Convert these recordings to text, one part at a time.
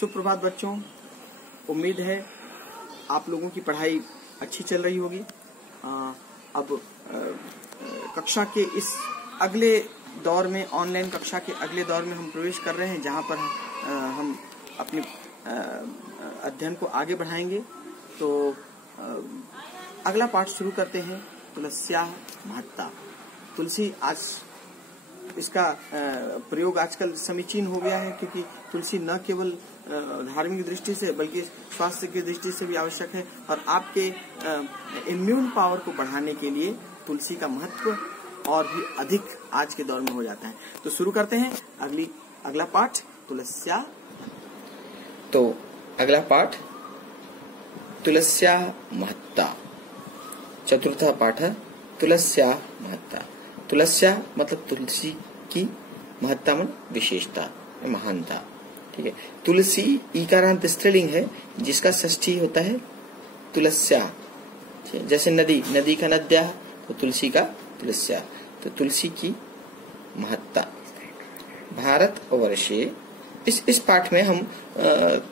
सुप्रभात बच्चों। उम्मीद है आप लोगों की पढ़ाई अच्छी चल रही होगी। अब कक्षा के इस अगले दौर में, ऑनलाइन कक्षा के अगले दौर में हम प्रवेश कर रहे हैं, जहां पर हम अपने अध्ययन को आगे बढ़ाएंगे। तो अगला पाठ शुरू करते हैं। तुलस्याः महत्ता। तुलसी, आज इसका प्रयोग आजकल समीचीन हो गया है, क्योंकि तुलसी न केवल धार्मिक दृष्टि से बल्कि स्वास्थ्य की दृष्टि से भी आवश्यक है, और आपके इम्यून पावर को बढ़ाने के लिए तुलसी का महत्व और भी अधिक आज के दौर में हो जाता है। तो शुरू करते हैं अगला पाठ, तुलस्याः। तो अगला पाठ तुलस्याः महत्ता। चतुर्थ पाठ है तुलस्याः महत्ता। तुलस्या मतलब तुलसी की महत्ता मन विशेषता, महानता। ठीक है। तुलसी ईकारांत स्त्रीलिंग है, जिसका षष्ठी होता है तुलस्या। जैसे नदी का नद्या, तो तुलसी का तुलस्या। तो तुलसी की महत्ता। भारत वर्षे, इस पाठ में हम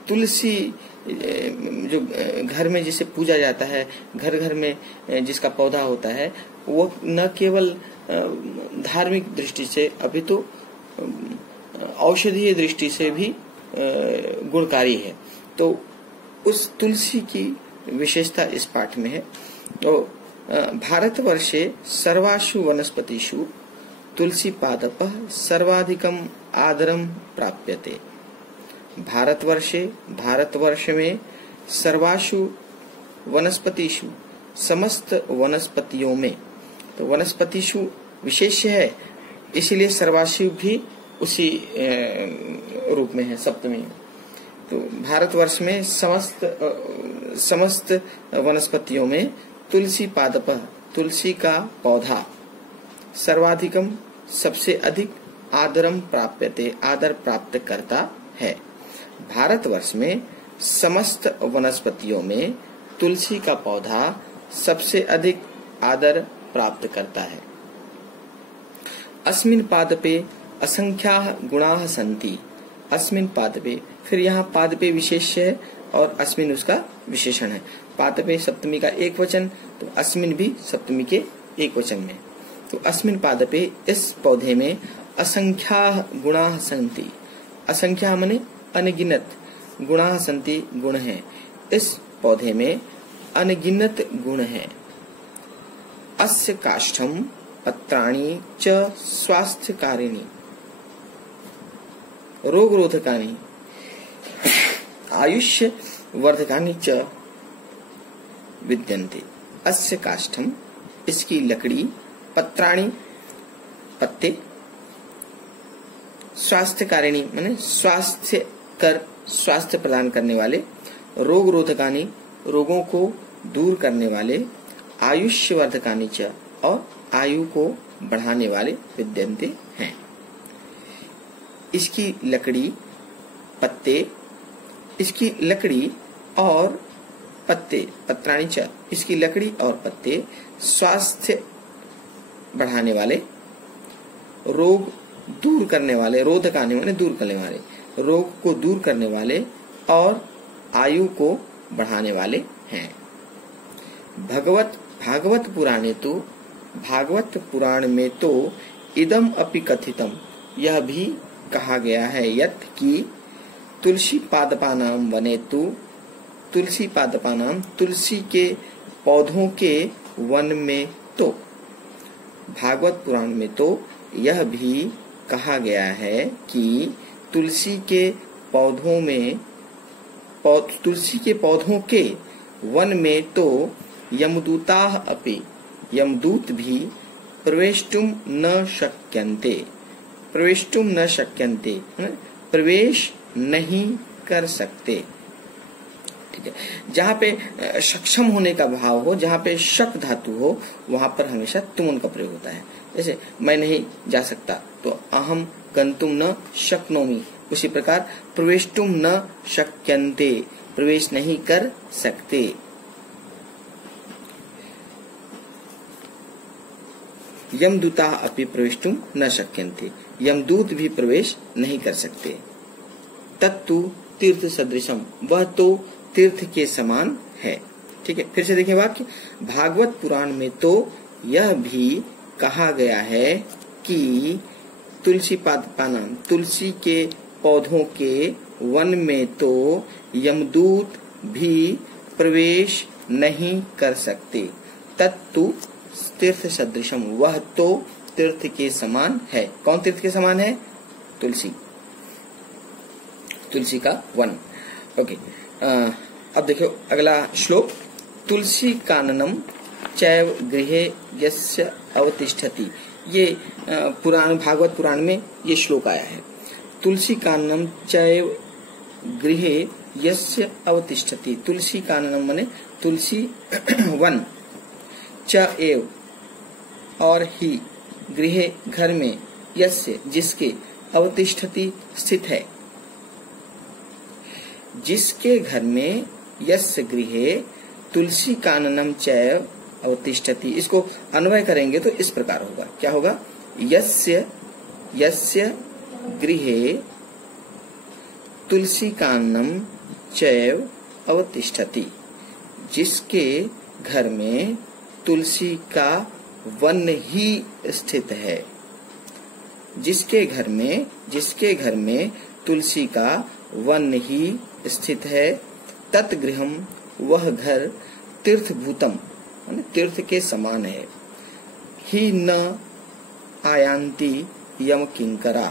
तुलसी जो घर में जिसे पूजा जाता है, घर घर में जिसका पौधा होता है, वो न केवल धार्मिक दृष्टि से अपितु औषधीय दृष्टि से भी गुणकारी है। तो उस तुलसी की विशेषता इस पाठ में है। तो भारतवर्षे सर्वासु वनस्पतिषु तुलसी पादपः सर्वाधिकम आदरम प्राप्यते। भारतवर्ष में सर्वासु वनस्पतिषु, समस्त वनस्पतियों में, तो वनस्पतिषु विशेष्य है, इसीलिए सर्वासु भी उसी रूप में है, सप्तमी। तो भारतवर्ष में समस्त वनस्पतियों में तुलसी पादप, तुलसी का पौधा, सर्वाधिकम सबसे अधिक, आदरम प्राप्यते आदर प्राप्त करता है। भारतवर्ष में समस्त वनस्पतियों में तुलसी का पौधा सबसे अधिक आदर प्राप्त करता है। अस्मिन् पादपे असंख्याः गुणाः सन्ति। अस्मिन् पादपे, फिर यहाँ पादपे विशेष्य है और अस्मिन् उसका विशेषण है। पादपे सप्तमी का एक वचन, तो अस्मिन् भी सप्तमी के एक वचन में। तो अस्मिन् पादपे, इस पौधे में असंख्याः गुणाः सन्ति। असंख्या माने अनगिनत, गुणाः सन्ति गुण हैं। इस पौधे में अनगिनत गुण हैं। अस्य काष्ठम पत्राणि च स्वास्थ्यकारिणी रोगरोधकानि आयुष्य वर्धकानि च विद्यन्ते। अस्य काष्ठम, इसकी लकड़ी, पत्राणि पत्ते, स्वास्थ्यकारिणी माने स्वास्थ्य प्रदान करने वाले, रोग रोधकानि रोगों को दूर करने वाले, आयुष्य वर्धकानि च और आयु को बढ़ाने वाले विद्यन्ते हैं। इसकी लकड़ी, पत्ते, इसकी लकड़ी और पत्ते, पत्राणि च, इसकी लकड़ी और पत्ते स्वास्थ्य बढ़ाने वाले, रोग दूर करने वाले, रोधकानि माने दूर करने वाले, रोग को दूर करने वाले और आयु को बढ़ाने वाले हैं। भागवत पुराण में तो इदम अपि कथितम, यह भी कहा गया है, यत् कि तुलसी पादपानाम वनेतु, तुलसी पादपानाम, तुलसी के पौधों के वन में तो, भागवत पुराण में तो यह भी कहा गया है कि तुलसी के पौधों में, तुलसी के पौधों के वन में तो यमदूताः अपि, यमदूत भी प्रवेष्टुम न शक्यन्ते, प्रवेष्टुम न शक्यन्ते, प्रवेश नहीं कर सकते। ठीक है। जहाँ पे सक्षम होने का भाव हो, जहाँ पे शक धातु हो, वहां पर हमेशा तुमुन का प्रयोग होता है। जैसे मैं नहीं जा सकता, तो अहम गंतुम न शक्नोमि। उसी प्रकार प्रवेष्टुम न शक्यन्ते, प्रवेश नहीं कर सकते। यमदूता अपि प्रवेष्टुम न शक्यन्ते, यमदूत भी प्रवेश नहीं कर सकते। तत्तु तीर्थ सदृशम, वह तो तीर्थ के समान है। ठीक है, फिर से देखिए वाक्य, भागवत पुराण में तो यह भी कहा गया है कि तुलसी पादपानाम, तुलसी के पौधों के वन में तो यमदूत भी प्रवेश नहीं कर सकते। तत्तु तीर्थ सदृशम, वह तो तीर्थ के समान है। कौन तीर्थ के समान है? तुलसी, तुलसी का वन। ओके, अब देखो अगला श्लोक, तुलसी काननम चैव गृहे यस्य अवतिष्ठति। ये पुराण, भागवत पुराण में ये श्लोक आया है। तुलसी काननम चैव गृहे यस्य अवतिष्ठति, तुलसी काननम माने तुलसी वन, च एव और ही, गृहे घर में, यस्य जिसके, अवतिष्ठति स्थित है, जिसके घर में, यस्य गृहे तुलसी काननम चैव अवतिष्ठति। इसको अन्वय करेंगे तो इस प्रकार होगा, क्या होगा? यस्य यस्य गृहे तुलसी काननम चैव अवतिष्ठति, जिसके घर में तुलसी का वन ही स्थित है, जिसके घर में तुलसी का वन ही स्थित है। तत्गृहम, वह घर, तीर्थभूतम तीर्थ के समान है। ही न आयांति यम किंकरा,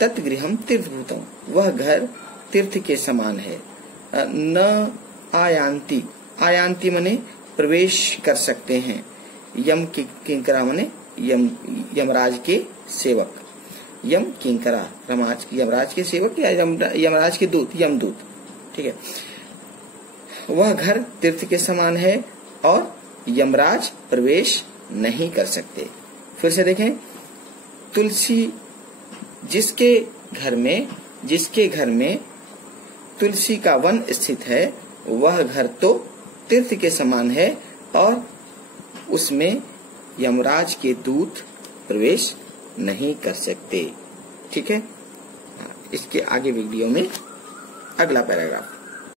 तत्गृहम तीर्थभूतम, वह घर तीर्थ के समान है। न आयांति, आयांति माने प्रवेश कर सकते हैं। यम किंकरा माने यमराज के सेवक, यम किंकरा यमराज के सेवक या यमराज के दूत, यमदूत। ठीक है, वह घर तीर्थ के समान है और यमराज प्रवेश नहीं कर सकते। फिर से देखें, तुलसी, जिसके घर में तुलसी का वन स्थित है, वह घर तो तीर्थ के समान है और उसमें यमराज के दूत प्रवेश नहीं कर सकते। ठीक है, इसके आगे वीडियो में अगला पैराग्राफ।